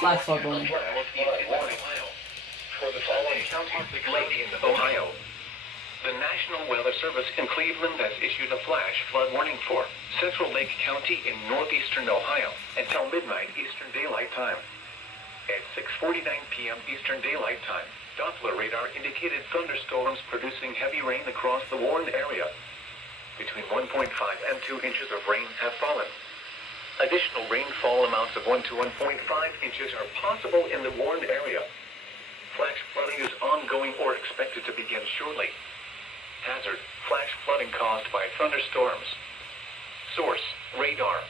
Flash flood warning. For the following counties, Lake in Ohio. The National Weather Service in Cleveland has issued a flash flood warning for Central Lake County in northeastern Ohio until midnight Eastern Daylight Time. At 6:49 p.m. Eastern Daylight Time, Doppler radar indicated thunderstorms producing heavy rain across the warned area. Between 1.5 and 2 inches of rain have fallen. Additional rainfall amounts of 1 to 1.5 inches are possible in the warned area. Flash flooding is ongoing or expected to begin shortly. Hazard, flash flooding caused by thunderstorms. Source, radar.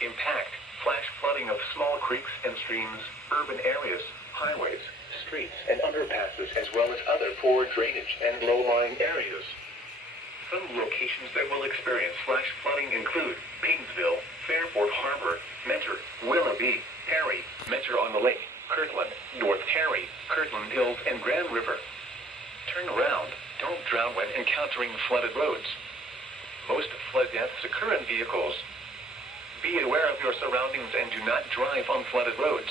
Impact, flash flooding of small creeks and streams, urban areas, highways, streets, and underpasses, as well as other poor drainage and low-lying areas. Some locations that will experience flash flooding include Painesville, Fairport Harbor, Mentor, Willoughby, Perry, Mentor on the Lake, Kirtland, North Perry, Kirtland Hills, and Grand River. Turn around. Don't drown when encountering flooded roads. Most flood deaths occur in vehicles. Be aware of your surroundings and do not drive on flooded roads.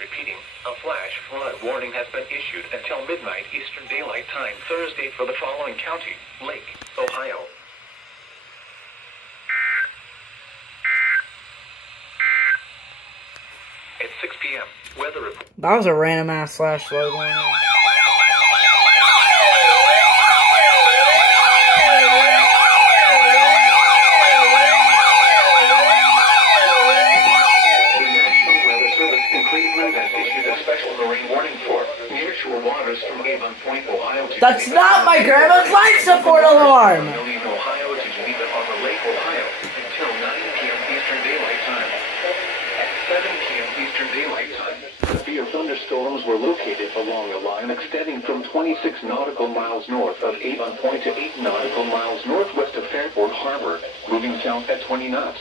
Repeating, a flash flood warning has been issued until midnight Eastern Daylight Time Thursday for the following county: Lake, Ohio. At 6 p.m., weather report. That was a random ass flash flood warning. That's not my grandma's life support alarm! Ohio to Geneva on the Lake, Ohio, until 9 p.m. Eastern Daylight Time. At 7 p.m. Eastern Daylight Time, severe thunderstorms were located along a line extending from 26 nautical miles north of Avon Point to 8 nautical miles northwest of Fairport Harbor, moving south at 20 knots.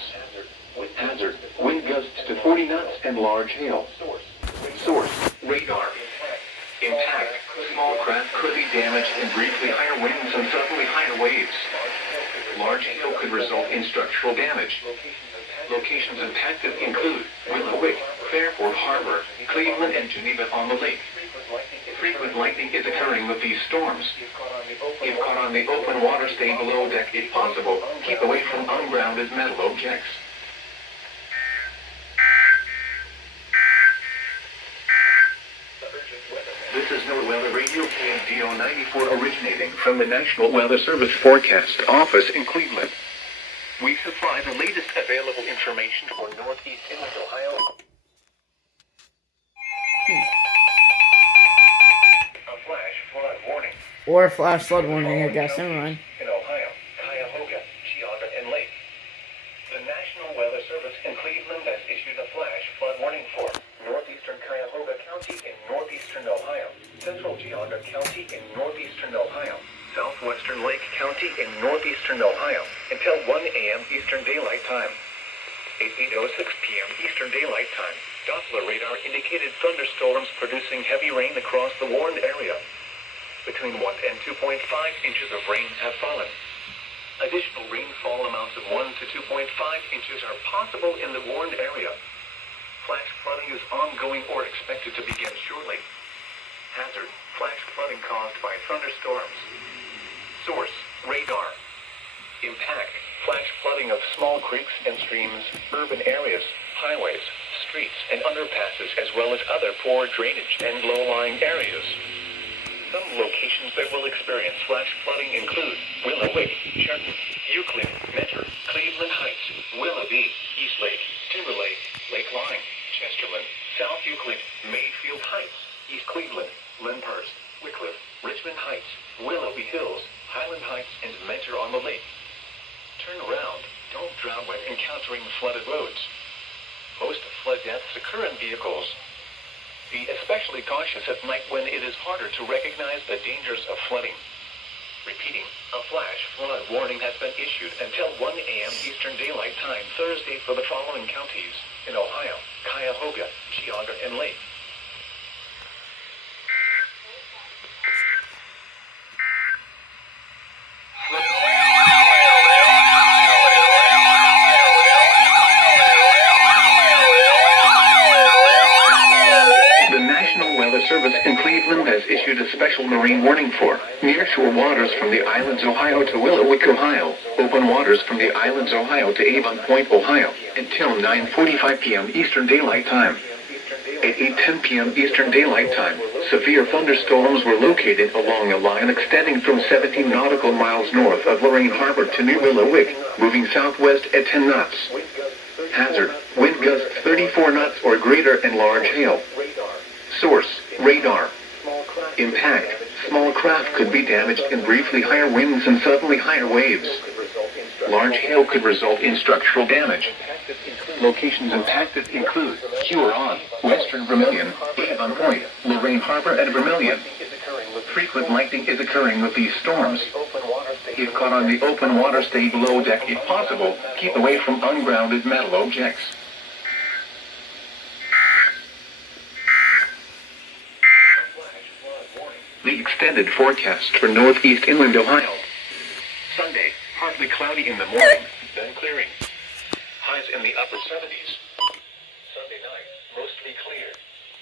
Hazard, wind gusts to 40 knots and large hail. Source, radar. Impact, small craft could be damaged in briefly higher winds and suddenly higher waves. Large hail could result in structural damage. Locations impacted include Willowick, Fairport Harbor, Cleveland, and Geneva on the Lake. Frequent lightning is occurring with these storms. If caught on the open water, stay below deck if possible. Keep away from ungrounded metal objects. This is NOAA Weather Radio KMDO 94 originating from the National Weather Service Forecast Office in Cleveland. We supply the latest available information for northeast inland Ohio. A flash flood warning. Or a flash flood warning, I guess. Never mind. In Ohio, Cuyahoga, Geauga, and Lake. The National Weather Service in Cleveland has issued a flash flood warning for northeastern Cuyahoga County in northeastern Ohio, central Geauga County in northeastern Ohio, southwestern Lake County in northeastern Ohio, until 1 a.m. Eastern Daylight Time. At 8:06 p.m. Eastern Daylight Time, Doppler radar indicated thunderstorms producing heavy rain across the warned area. Between 1 and 2.5 inches of rain have fallen. Additional rainfall amounts of 1 to 2.5 inches are possible in the warned area. Flash flooding is ongoing or expected to begin shortly. Hazard, flash flooding caused by thunderstorms. Source, radar. Impact, flash flooding of small creeks and streams, urban areas, highways, streets, and underpasses, as well as other poor drainage and low-lying areas. Some locations that will experience flash flooding include Willowick, Shelton, Euclid, Mentor, Cleveland Heights, Willoughby, Eastlake, Timberlake, Lake Line, Chesterland, South Euclid, Mayfield Heights, East Cleveland, Lyndhurst, Wickliffe, Richmond Heights, Willoughby Hills, Highland Heights, and Mentor on the Lake. Turn around. Don't drown when encountering flooded roads. Most flood deaths occur in vehicles. Be especially cautious at night when it is harder to recognize the dangers of flooding. Repeating, a flash flood warning has been issued until 1 a.m. Eastern Daylight Time Thursday for the following counties in Ohio, Cuyahoga, Geauga, and Lake. special marine warning for nearshore waters from the islands Ohio to Willowick, Ohio, open waters from the islands Ohio to Avon Point, Ohio, until 9:45 p.m. Eastern Daylight Time. At 8:10 p.m. Eastern Daylight Time, severe thunderstorms were located along a line extending from 17 nautical miles north of Lorraine Harbor to New Willowick, moving southwest at 10 knots. Hazard, wind gusts 34 knots or greater and large hail. Source, radar. Impact, small craft could be damaged in briefly higher winds and suddenly higher waves. Large hail could result in structural damage. Locations impacted include Huron, Western Vermilion, Avon Point, Lorraine Harbor, and Vermilion. Frequent lightning is occurring with these storms. If caught on the open water, stay below deck if possible. Keep away from ungrounded metal objects. The extended forecast for northeast inland Ohio. Sunday, partly cloudy in the morning, then clearing. Highs in the upper 70s. Sunday night, mostly clear.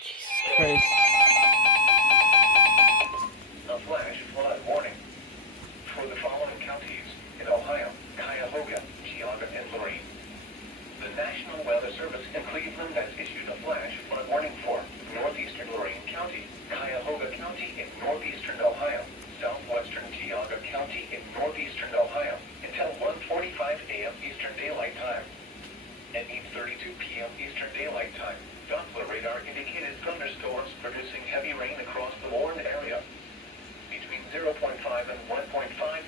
Jesus Christ. A flash flood warning for the following counties in Ohio: Cuyahoga, Geauga, and Lorraine. The National Weather Service in Cleveland has issued a flash flood warning for northeastern Lorraine County, Cuyahoga County in northeastern Ohio, southwestern Geauga County in northeastern Ohio, until 1:45 a.m. Eastern Daylight Time. At 8:32 p.m. Eastern Daylight Time, Doppler radar indicated thunderstorms producing heavy rain across the warned area. Between 0.5 and 1.5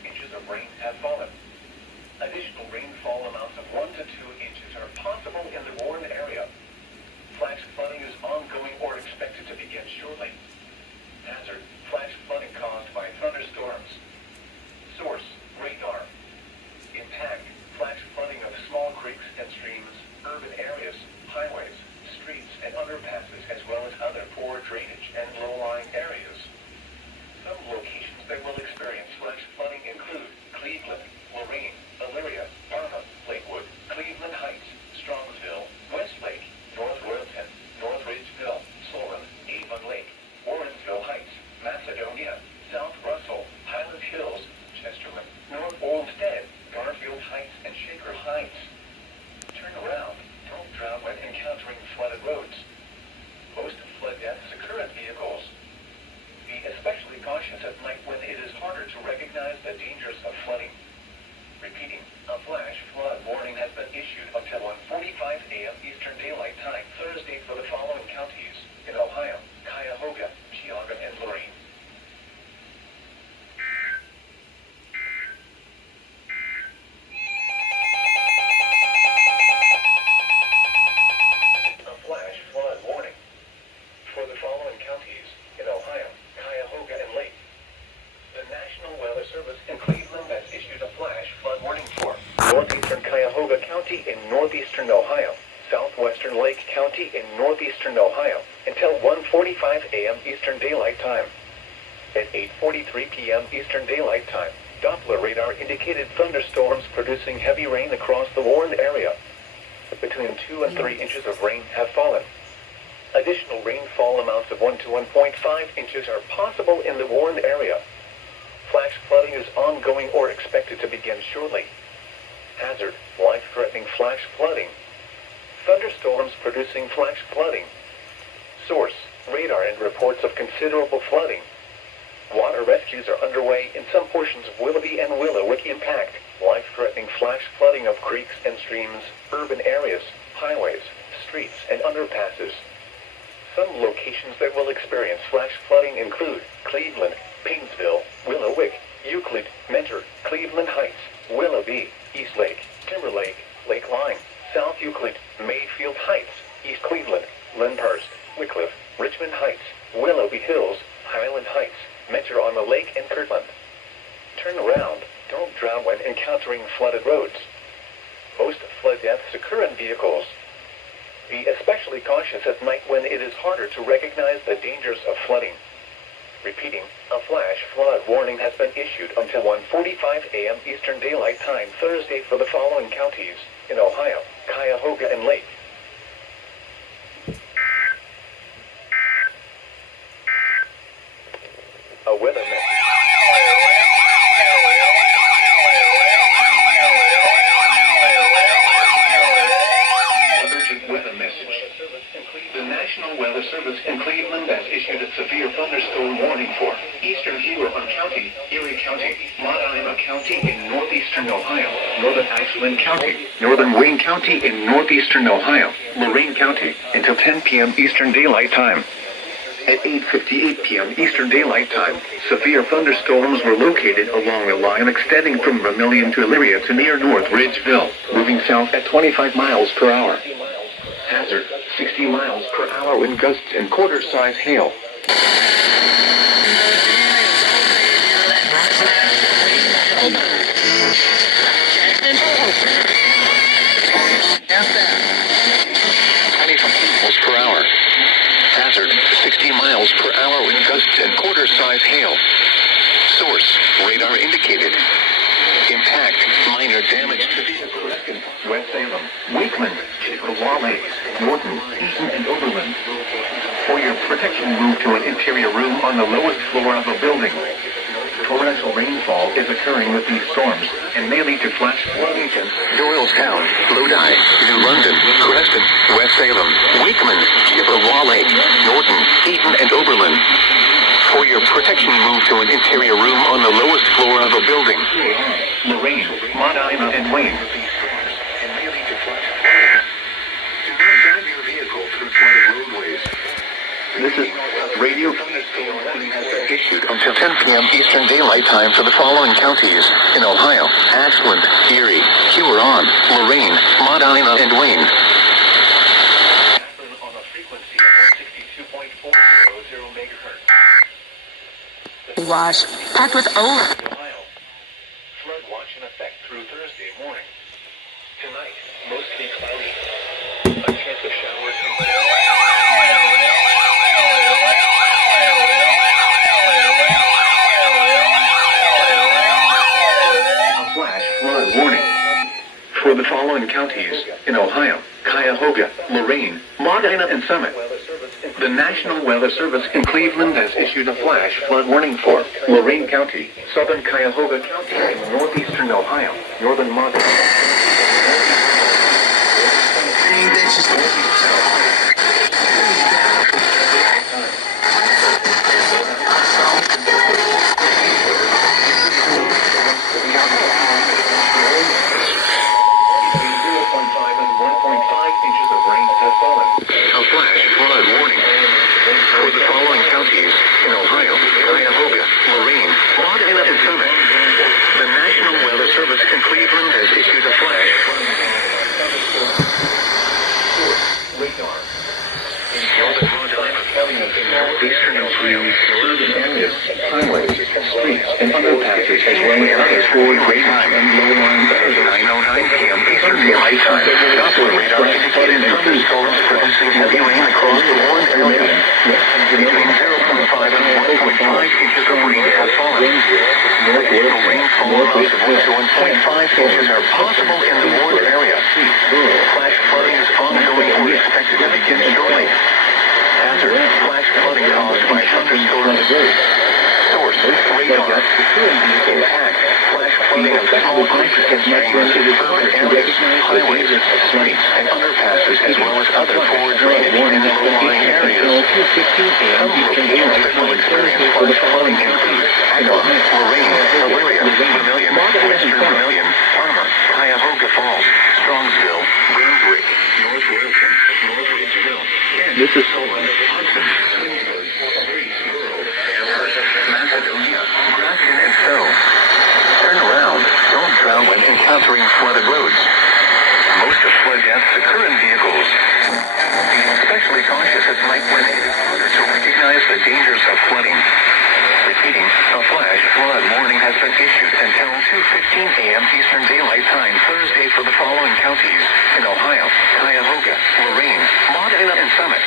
inches of rain have fallen. Additional rainfall amounts of 1 to 2 inches are possible in the warned area. Flash flooding is ongoing or expected to begin shortly. Hazard, flash flooding caused by thunderstorms. Source, radar. Impact, flash flooding of small creeks and streams, urban areas, highways, streets, and underpasses, as well as other poor drainage and low-lying areas. Some locations that will experience flash flooding include Cleveland, Lorraine, Elyria, Parma, Lakewood, Cleveland Heights, Strongsville, Westlake, North Royalton, North Ridgeville, Soren, Avon Lake, Warrensville Heights, Macedonia, South Russell, Highland Hills, Chesterland, North Olmsted, Garfield Heights, and Shaker Heights. Turn around. Don't drown when encountering flooded roads. Most flood deaths occur in vehicles. Be especially cautious at night when it is harder to recognize the dangers of flooding. Repeating, a flash flood warning has been issued until 1:45 a.m. Eastern Daylight Time Thursday for the following counties in Ohio: Cuyahoga, Geauga, and Lorraine. A flash flood warning for the following counties in Ohio: Cuyahoga, and Lake. The National Weather Service in Cleveland has issued a flash flood warning for northeastern Cuyahoga County in northeastern Ohio, southwestern Lake County in northeastern Ohio, until 1:45 a.m. Eastern Daylight Time. At 8:43 p.m. Eastern Daylight Time, Doppler radar indicated thunderstorms producing heavy rain across the warned area. Between 2 and 3 inches of rain have fallen. Additional rainfall amounts of 1 to 1.5 inches are possible in the warned area. Flash flooding is ongoing or expected to begin shortly. Hazard, life-threatening flash flooding. Thunderstorms producing flash flooding. Source, radar and reports of considerable flooding. Water rescues are underway in some portions of Willoughby and Willowick. Impact, life-threatening flash flooding of creeks and streams, urban areas, highways, streets, and underpasses. Some locations that will experience flash flooding include Cleveland, Painesville, Willowick, Euclid, Mentor, Cleveland Heights, Willoughby, Eastlake, Timberlake, Lakeline, South Euclid, Mayfield Heights, East Cleveland, Lyndhurst, Wickliffe, Richmond Heights, Willoughby Hills, Highland Heights, Mentor on the Lake, and Kirtland. Turn around. Don't drown when encountering flooded roads. Most flood deaths occur in vehicles. Be especially cautious at night when it is harder to recognize the dangers of flooding. Repeating, a flash flood warning has been issued until 1:45 a.m. Eastern Daylight Time Thursday for the following counties in Ohio: Cuyahoga and Lake. A flood warning for eastern Huron County, Erie County, Monadnock County in northeastern Ohio, northern Ashland County, northern Wayne County in northeastern Ohio, Lorain County until 10 p.m. Eastern Daylight Time. At 8:58 p.m. Eastern Daylight Time, severe thunderstorms were located along a line extending from Vermilion to Elyria to near North Ridgeville, moving south at 25 miles per hour. Hazard, 60 miles per hour wind gusts and quarter-size hail. Miles per hour. Hazard, 60 miles per hour wind gusts and quarter-size hail. Source, radar indicated. Impact, minor damage to vehicle. West Salem, Wakeland, Chickawawa, Norton, Eaton, and Oberlin. For your protection, move to an interior room on the lowest floor of a building. Torrential rainfall is occurring with these storms and may lead to flash flooding. Doylestown, Lodi, New London, Creston, West Salem, Wakeman, Chippewa, Norton, Eaton, and Oberlin. For your protection, move to an interior room on the lowest floor of a building. Lorain, Monadnock, and Wayne. And may lead to flash flooding. Do not drive your vehicle through flooded roadways. This is radio thunderstorm warning has been issued until 10 p.m. Eastern Daylight Time for the following counties in Ohio: Ashland, Erie, Huron, Lorain, Monadnock, and Wayne. On a frequency of 162.400 megahertz. Wash, packed with over. Ohio. Flood watch in effect through Thursday morning. Tonight, mostly cloudy. A chance of showers and flood warning for the following counties in Ohio: Cuyahoga, Lorain, Monadnock, and Summit. The National Weather Service in Cleveland has issued a flash flood warning for Lorain County, southern Cuyahoga County, and northeastern Ohio, northern Monadnock. A flash flood warning for the following counties in Ohio: Cuyahoga, Lorain, Monadnock, and Summit. The National Weather Service in Cleveland has issued a flash. Radar. In northern Monadnock County, northeastern Ohio, urban areas, highways, streets, and underpasses, as well as others for daytime and low-lying areas. 9:09 p.m. Eastern Daylight Time. Doppler radar indicated thunderstorms producing heavy rain across the Warren area. Between 0.5 and 1.5 inches of rain has fallen. Additional rainfall possible to 1.5 inches are possible in the Warren area. Flash flooding is ongoing and expected to begin shortly. Hazard, flash flooding caused by thunderstorms. Source, radar. Impact, flash flooding of small isolated streams in urban areas, highways, streets, and underpasses, as well as other poor drainage in low-lying areas. Some locations that will experience flash flooding include Agawam, Lorain, Elyria, Vermilion, Western Vermilion, Palmer, Cuyahoga Falls, Strongsville, Brunswick, North Wilson, North Ridgeville, Kent, this is Solon, Hudson, Swinford, Grace, Rural, Amherst, Macedonia, Grafton, and Stowe. Turn around. Don't drown when encountering flooded roads. Most of flood deaths occur in vehicles. Be especially cautious at night when it is harder to recognize the dangers of flooding. Repeating, a flash flood warning has been issued until 2:15 a.m. Eastern Daylight Time Thursday for the following counties in Ohio: Cuyahoga, Lorain, Monadnock, and Summit.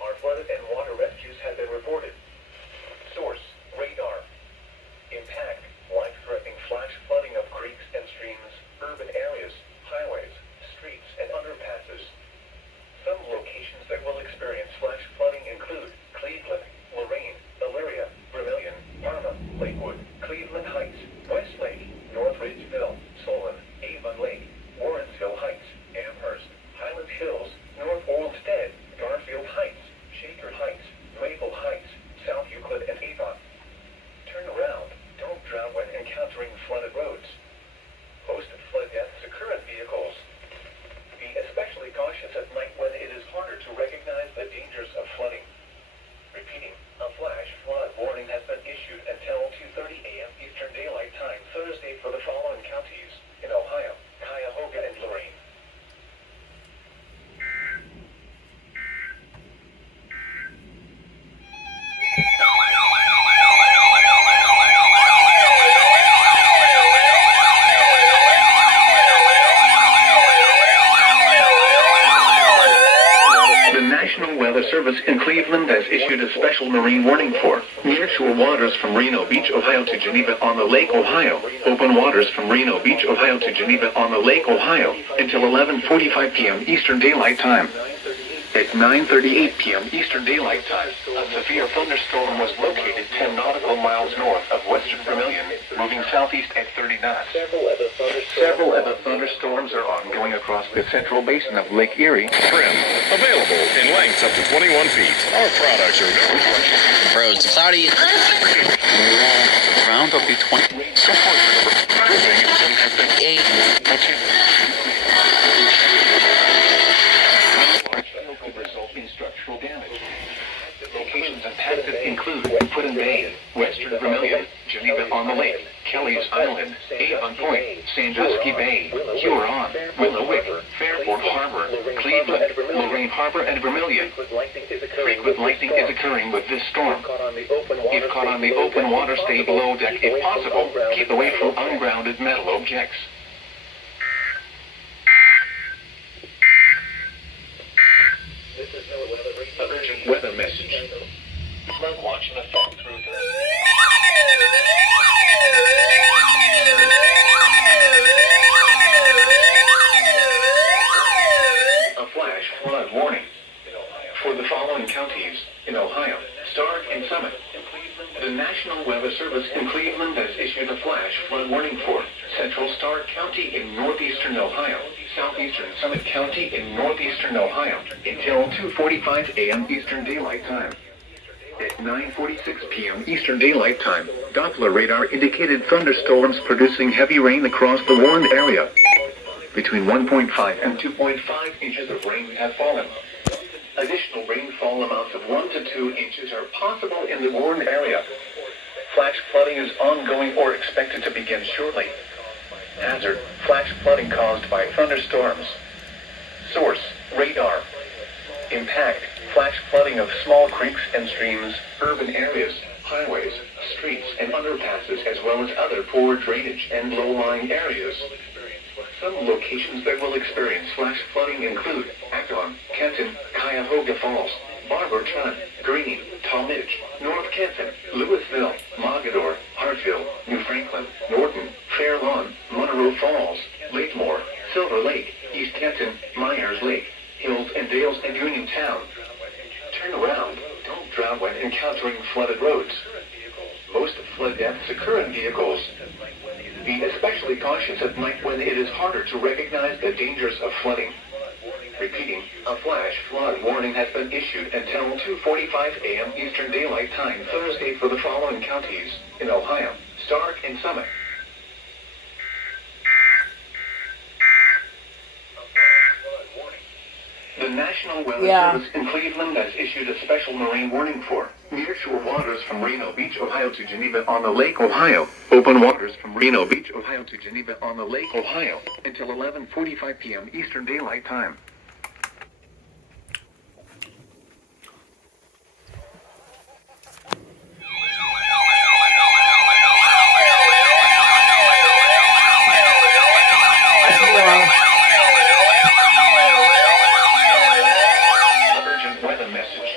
are flooded and water rescues have been reported. Source, radar. Impact, life-threatening flash flooding of creeks and streams, urban areas, highways, streets, and underpasses. Some locations that will experience flash flooding include Cleveland, Lorraine, Elyria, Vermilion, Parma, Lakewood, Cleveland Heights, Westlake, North Ridgeville, Solon, Avon Lake, Warrensville Heights, Amherst, Highland Hills, North Olmsted, Garfield Heights, Shaker Heights, Maple Heights, South Euclid, and Avon. Turn around. Don't drown when encountering flooded roads. Most flood deaths occur in vehicles. Be especially cautious at night when it is harder to recognize the dangers of flooding. Repeating, a flash flood warning has been issued until 2:30 a.m. Eastern Daylight Time Thursday for the following counties in Ohio, Cuyahoga, and Lorraine. National Weather Service in Cleveland has issued a special marine warning for nearshore waters from Reno Beach, Ohio to Geneva on the Lake Ohio, open waters from Reno Beach, Ohio to Geneva on the Lake Ohio until 11:45 p.m. Eastern Daylight Time. At 9:38 p.m. Eastern Daylight Time, a severe thunderstorm was located 10 nautical miles north of western Vermilion, moving southeast at 30 knots. Several other thunderstorms are ongoing across the central basin of Lake Erie. Trim. Available in lengths up to 21 feet. Our products are no Roads cloudy. Round up to 20. Could result in structural damage. Locations impacted include Puddin Bay, Western Vermilion, Geneva on the Lake, Kelly's Island, Avon Point, Sandusky Bay, Huron, Willowick, Fairport Harbor, Cleveland, Lorraine Harbor, and Vermilion. Frequent lightning is occurring with this storm. If caught on the open water, stay below deck if possible. Keep away from ungrounded metal objects. Urgent weather message. Flood watch in effect through Thursday. A flash flood warning for the following counties in Ohio, Stark and Summit. The National Weather Service in Cleveland has issued a flash flood warning for Central Stark County in northeastern Ohio, southeastern Summit County in northeastern Ohio until 2:45 a.m. Eastern Daylight Time. At 9:46 p.m. Eastern Daylight Time, Doppler radar indicated thunderstorms producing heavy rain across the warned area. Between 1.5 and 2.5 inches of rain have fallen. Additional rainfall amounts of 1 to 2 inches are possible in the warned area. Flash flooding is ongoing or expected to begin shortly. Hazard, flash flooding caused by thunderstorms. Source, radar. Impact, flash flooding of small creeks and streams, urban areas, highways, streets, and underpasses, as well as other poor drainage and low-lying areas. Some locations that will experience flash flooding include Akron, Kenton, Cuyahoga Falls, Barber Chun, Greene, Talmadge, North Kenton, Louisville, Mogador, Hartville, New Franklin, Norton, Fair Lawn, Monroe Falls, Lakemore, Silver Lake, East Kenton, Myers Lake, Hills and Dales, and Uniontown. Turn around. Don't drown when encountering flooded roads. Most flood deaths occur in vehicles. Be especially cautious at night when it is harder to recognize the dangers of flooding. Repeating, a flash flood warning has been issued until 2:45 a.m. Eastern Daylight Time Thursday for the following counties in Ohio, Stark and Summit. The National Weather Service in Cleveland has issued a special marine warning for nearshore waters from Reno Beach, Ohio to Geneva on the Lake Ohio, open waters from Reno Beach, Ohio to Geneva on the Lake Ohio until 11:45 p.m. Eastern Daylight Time. Urgent weather message.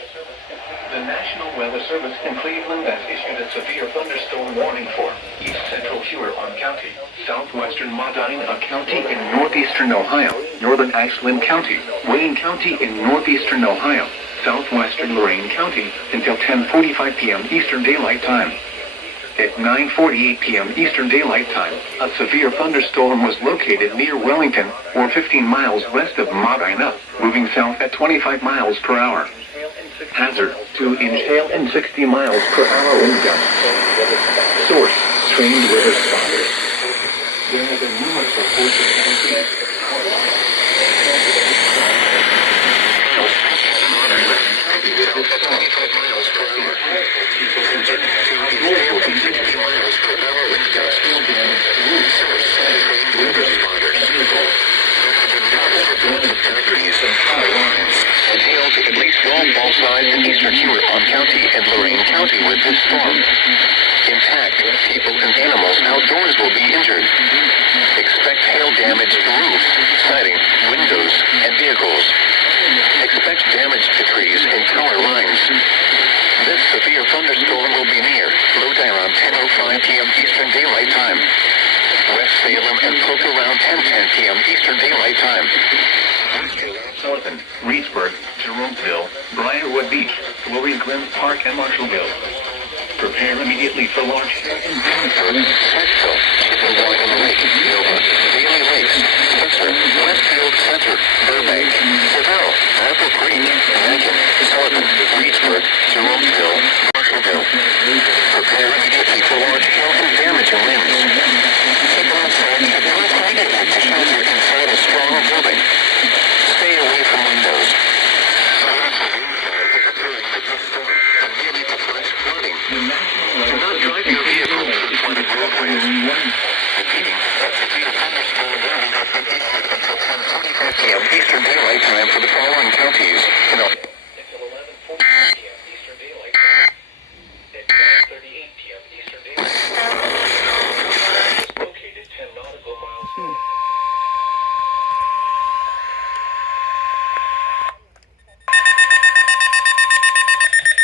southwestern Medina County in northeastern Ohio, northern Ashland County, Wayne County in northeastern Ohio, southwestern Lorain County until 10:45 p.m. Eastern Daylight Time. At 9:48 p.m. Eastern Daylight Time, a severe thunderstorm was located near Wellington, or 15 miles west of Medina, moving south at 25 miles per hour. Hazard, 2-inch hail and 60 miles per hour wind gusts. Source, trained weather spotters. There have been numerous reports of and hailed at least all sides in eastern Huron County and Lorain County with this storm. Impact, people and animals outdoors will be injured. Expect hail damage to roofs, siding, windows, and vehicles. Expect damage to trees and power lines. This severe thunderstorm will be near, low down around 10:05 p.m. Eastern Daylight Time. West Salem and Polk around 10:10 p.m. Eastern Daylight Time. Sullivan, Reedsburg, Jeromeville, Briarwood Beach, Lowry Glen Park, and Marshallville. Prepare immediately for large hail and Centerville, Chippewa and Lake, Nova, Bailey Lakes, Spencer, Westfield Center, Burbank, Seville, Apple Creek, Macon, Sullivan, Reedsburg, Jeromeville, Marshallville. Prepare immediately for large hail and damage and winds. People outside have no immediately to shelter inside a strong building. Stay away from windows. Do not drive your vehicle to flooded roadways. Repeating, that severe thunderstorm warning has been issued until 10:45 p.m. Eastern Daylight Time for the following counties. until 11:40 p.m. Eastern Daylight Time. At 9:38 p.m. Eastern Daylight Time. Is located 10 nautical miles north.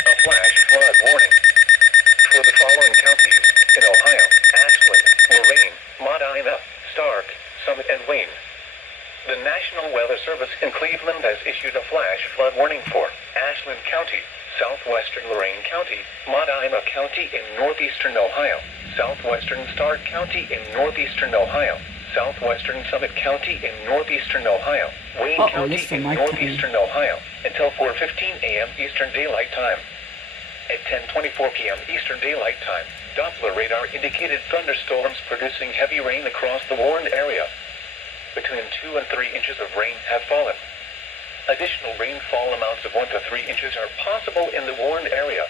A flash flood warning for the following counties in Ohio: Ashland, Lorain, Medina, Stark, Summit, and Wayne. The National Weather Service in Cleveland has issued a flash flood warning for Ashland County, southwestern Lorain County, Medina County in northeastern Ohio, southwestern Stark County in northeastern Ohio, southwestern Summit County in northeastern Ohio, Wayne County in northeastern Ohio, until 4:15 a.m. Eastern Daylight Time. At 10:24 p.m. Eastern Daylight Time, Doppler radar indicated thunderstorms producing heavy rain across the warned area. Between 2 and 3 inches of rain have fallen. Additional rainfall amounts of 1 to 3 inches are possible in the warned area.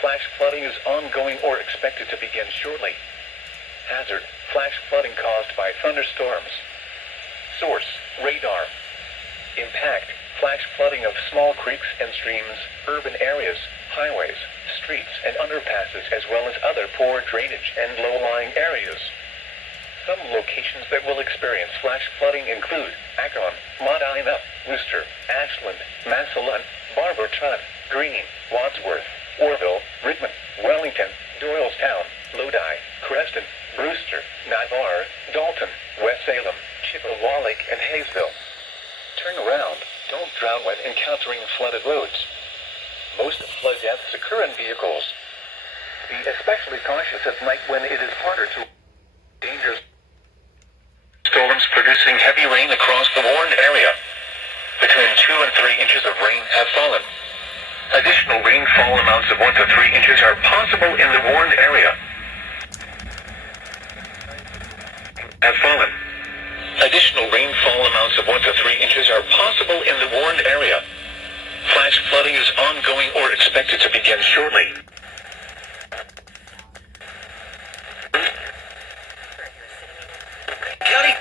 Flash flooding is ongoing or expected to begin shortly. Hazard, flash flooding caused by thunderstorms. Source, radar. Impact, flash flooding of small creeks and streams, urban areas, highways, streets, and underpasses, as well as other poor drainage and low-lying areas. Some locations that will experience flash flooding include Akron, Medina, Worcester, Ashland, Massillon, Barberton, Greene, Wadsworth, Orville, Richmond, Wellington, Doylestown, Lodi, Creston, Brewster, Navarre, Dalton, West Salem, Chippewa Lake, and Hayesville. Turn around. Don't drown when encountering flooded roads. Most flood deaths occur in vehicles. Be especially cautious at night when it is harder to dangerous storms producing heavy rain across the warned area. Between 2 and 3 inches of rain have fallen. Additional rainfall amounts of 1 to 3 inches are possible in the warned area. Have fallen. Additional rainfall amounts of 1 to 3 inches are possible in the warned area. Flash flooding is ongoing or expected to begin shortly. County.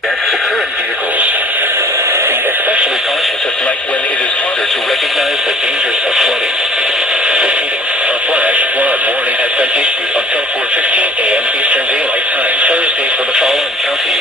Deaths occur in vehicles. Be especially cautious at night when it is harder to recognize the dangers of flooding. Repeating, a flash flood warning has been issued until 4:15 a.m. Eastern Daylight Time Thursday for the following counties.